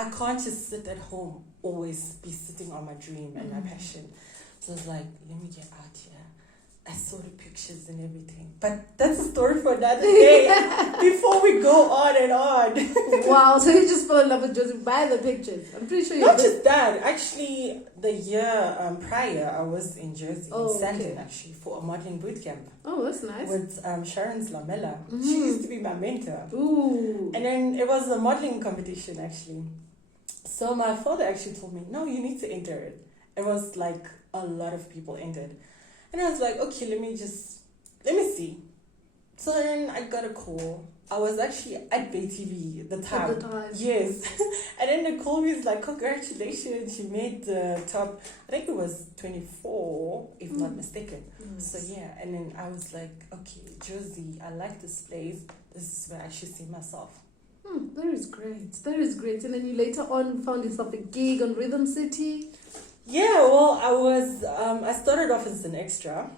I can't just sit at home, always be sitting on my dream and my passion. So I was like, let me get out here. I saw the pictures and everything. But that's a story for another day. Before we go on and on. Wow, so you just fell in love with Josie by the pictures. I'm pretty sure you Not just that. Actually, the year prior, I was in Jersey, in Sandton, actually, for a modeling boot camp. Oh, that's nice. With Sharon's Lamella. She used to be my mentor. Ooh. And then it was a modeling competition, actually. So my father actually told me, no, you need to enter it. It was like a lot of people entered. And I was like, okay, let me see. So then I got a call. I was actually at Bay TV at the time. Yes. And then they called me, it's like, congratulations, you made the top, I think it was 24, if not mistaken. So yeah, and then I was like, okay, Josie, I like this place. This is where I should see myself. That is great. That is great. And then you later on found yourself a gig on Rhythm City. Yeah, well, I started off as an extra.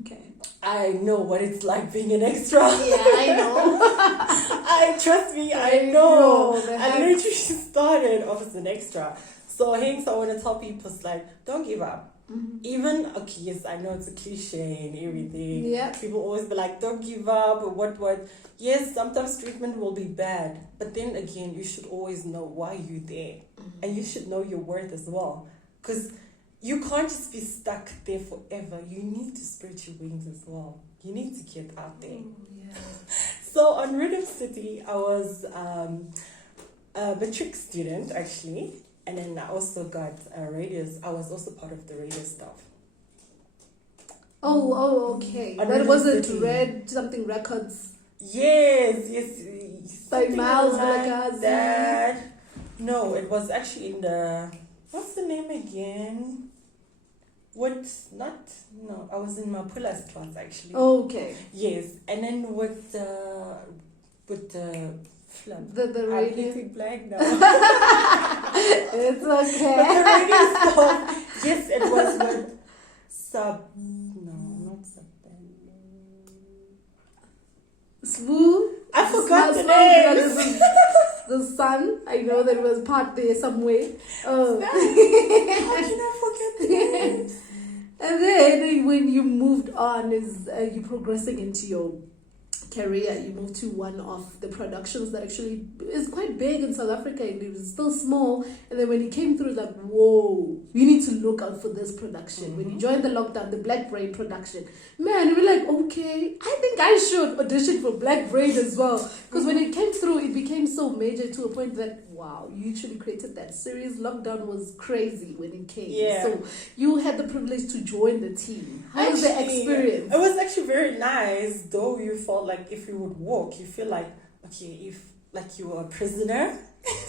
Okay. I know what it's like being an extra. Yeah, I know. Trust me, I know. I heck. literally started off as an extra. So hence I want to tell people, like, don't give up. Even, okay, yes, I know it's a cliche and everything. Yeah. People always be like, don't give up or what. Yes, sometimes treatment will be bad. But then again, you should always know why you're there. And you should know your worth as well. Because you can't just be stuck there forever. You need to spread your wings as well. You need to get out there. Yeah. So on Rhythm City, I was a matric student, actually. And then I also got radios. I was also part of the radio staff. Oh, okay. On That Rhythm wasn't City. Red something records. Yes. By Something Miles like Vilakazi. that. No, it was actually in the... What's the name again? I was in my Pulas class, actually. Okay. Yes, and then with the flip. The I'm radio. getting blank now. It's okay. But the radio stuff. Yes, it was with not Sub. Smooth. I forgot the name. The sun. I know that it was part there somewhere. Oh. How can I forget the name? And then when you moved on, is you progressing into your career, you moved to one of the productions that actually is quite big in South Africa, and it was still small. And then when you came through, like, whoa, you need to look out for this production. When you joined the lockdown, the Black Braid production, man, we're like, okay, I think I should audition for Black Braid as well. Because when it came through, it became so major to a point that, wow, you actually created that series. Lockdown was crazy when it came. Yeah. So you had the privilege to join the team. How was the experience? It was actually very nice, though you felt like if you would walk, you feel like, okay, if like you were a prisoner.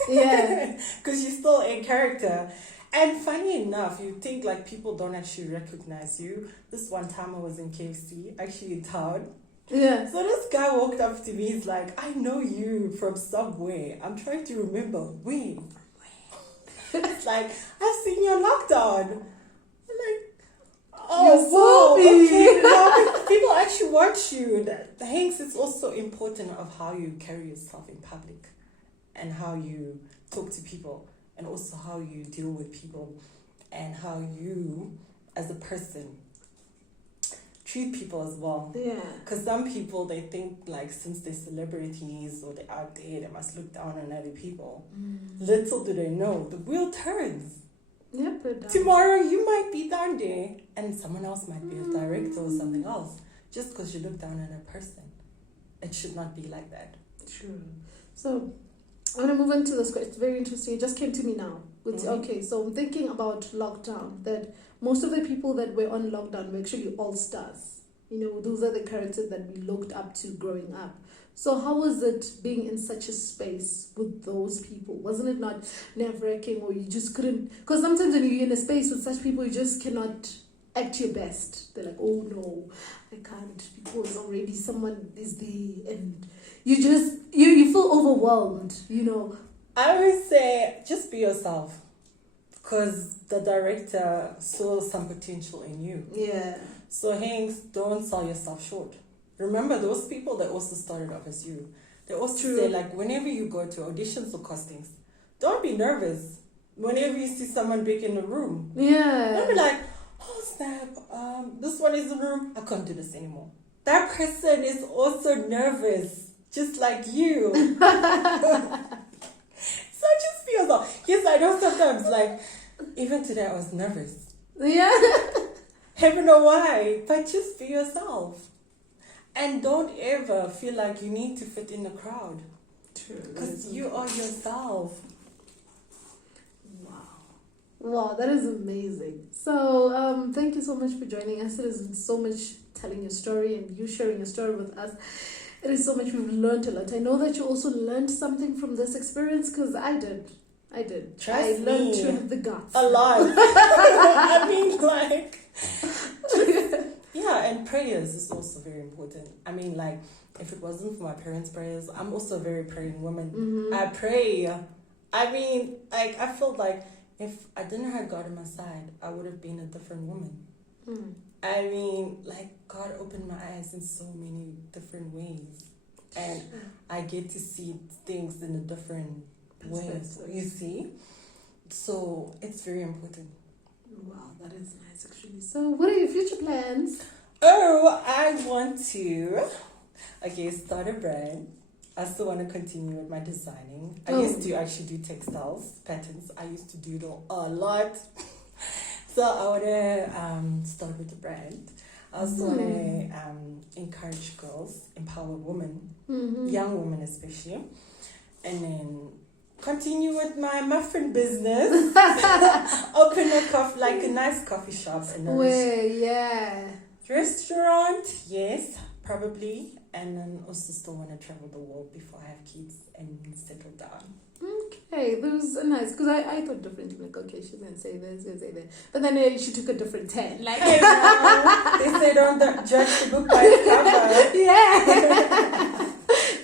Yeah. Because you're still in character. And funny enough, you think like people don't actually recognize you. This one time I was in KFC, actually in town. Yeah. So this guy walked up to me, he's like, I know you from somewhere. I'm trying to remember where. It's like, I've seen your lockdown. I'm like, oh, wow, okay. No, people actually watch you. Hence, it's also important of how you carry yourself in public and how you talk to people and also how you deal with people and how you, as a person, treat people as well. Yeah. Because some people, they think like since they're celebrities or they're out there, they must look down on other people. Little do they know, the wheel turns. Yep, it does. Tomorrow you might be down there and someone else might be a director or something else. Just because you look down on a person. It should not be like that. True. So, I want to move into this. It's very interesting. It just came to me now. Okay, so I'm thinking about lockdown, that most of the people that were on lockdown were actually all stars. You know, those are the characters that we looked up to growing up. So how was it being in such a space with those people? Wasn't it not nerve-wracking, or you just couldn't? Because sometimes when you're in a space with such people, you just cannot act your best. They're like, oh no, I can't, because already someone is there, and you just, you feel overwhelmed, you know. I would say just be yourself, because the director saw some potential in you. Yeah. So hence, don't sell yourself short. Remember, those people that also started off as you. They also say, like, whenever you go to auditions or castings, don't be nervous whenever you see someone big in the room. Yeah. Don't be like, oh snap, this one is in the room, I can't do this anymore. That person is also nervous, just like you. So just be yourself. Yes, I know sometimes, like, even today I was nervous. Yeah. I don't know why, but just be yourself. And don't ever feel like you need to fit in the crowd. True. Because you are yourself. Wow, that is amazing. So, thank you so much for joining us. It has been so much telling your story and you sharing your story with us. It is so much we've learned a lot. I know that you also learned something from this experience because I did. I learned to have the guts. A lot. I mean, like, yeah, and prayers is also very important. I mean, like, if it wasn't for my parents' prayers, I'm also a very praying woman. Mm-hmm. I pray. I mean, like, I felt like if I didn't have God on my side, I would have been a different woman. Mm. I mean, like, God opened my eyes in so many different ways. And I get to see things in a different way. You see? So, it's very important. Wow, that is nice, actually. So, what are your future plans? Oh, I want to, start a brand. I still want to continue with my designing. I used to actually do textiles, patterns. I used to doodle a lot. So I want to start with a brand. I also want to encourage girls, empower women, young women especially. And then continue with my muffin business. Open a nice coffee shop. And restaurant, yes, probably. And then also still want to travel the world before I have kids and settle down. Okay, that was nice because I thought differently. Like, okay, she's gonna say this, she's gonna say that, but then she took a different turn. Like, they say don't judge the book by its cover. Yeah,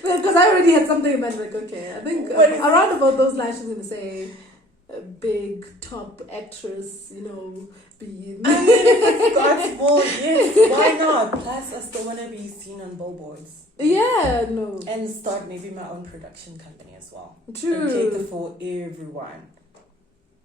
because I already had something in mind. Like, okay, I think around about those lines, she's gonna say a big top actress, be. I mean, if God's will, yes, why not? Plus, I still want to be seen on billboards. Yeah, no. And start maybe my own production company as well. True. And cater for everyone.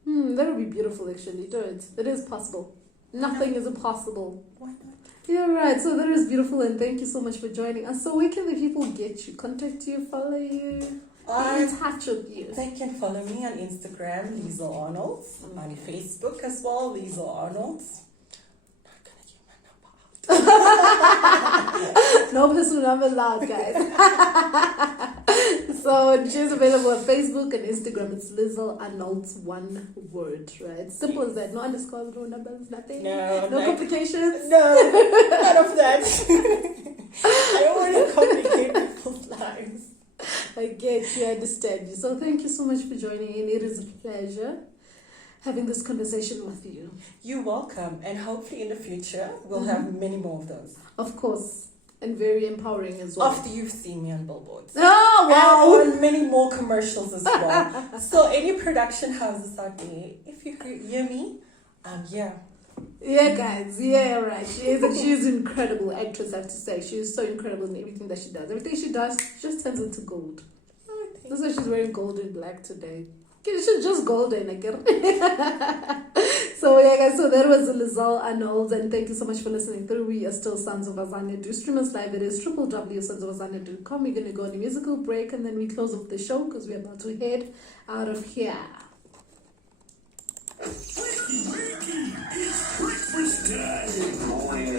That would be beautiful, actually. Do it. It is possible. Nothing is impossible. Why not? Yeah, right. So that is beautiful, and thank you so much for joining us. So where can the people get you, contact you, follow you, get in touch with you? They can follow me on Instagram, Liezel Arnolds, on Facebook as well, Liezel Arnolds. No personal number allowed, guys. So she's available on Facebook and Instagram. It's Liezel Arnolds, one word, right? Simple as that. No underscores, no numbers, nothing. No complications. No, none of that. I don't want to complicate people's lives. I get you, I understand you. So thank you so much for joining in. It is a pleasure having this conversation with you. You're welcome, and hopefully in the future we'll have many more of those. Of course, and very empowering as well. After you've seen me on billboards. Oh, wow! And on many more commercials as well. So any production houses out there, if you hear me, I'm here. Yeah, guys. Yeah, right. She is an incredible actress, I have to say. She is so incredible in everything that she does. Everything she does just turns into gold. That's why she's wearing gold and black today. She's just golden, I get it. So, yeah, guys, so that was Liezel Arnolds, and thank you so much for listening through. We are still Sons of Azania. Do stream us live. It is www.sonsofazania.com. We're going to go on a musical break, and then we close off the show because we're about to head out of here. Wakey, wakey, it's breakfast time. Good morning,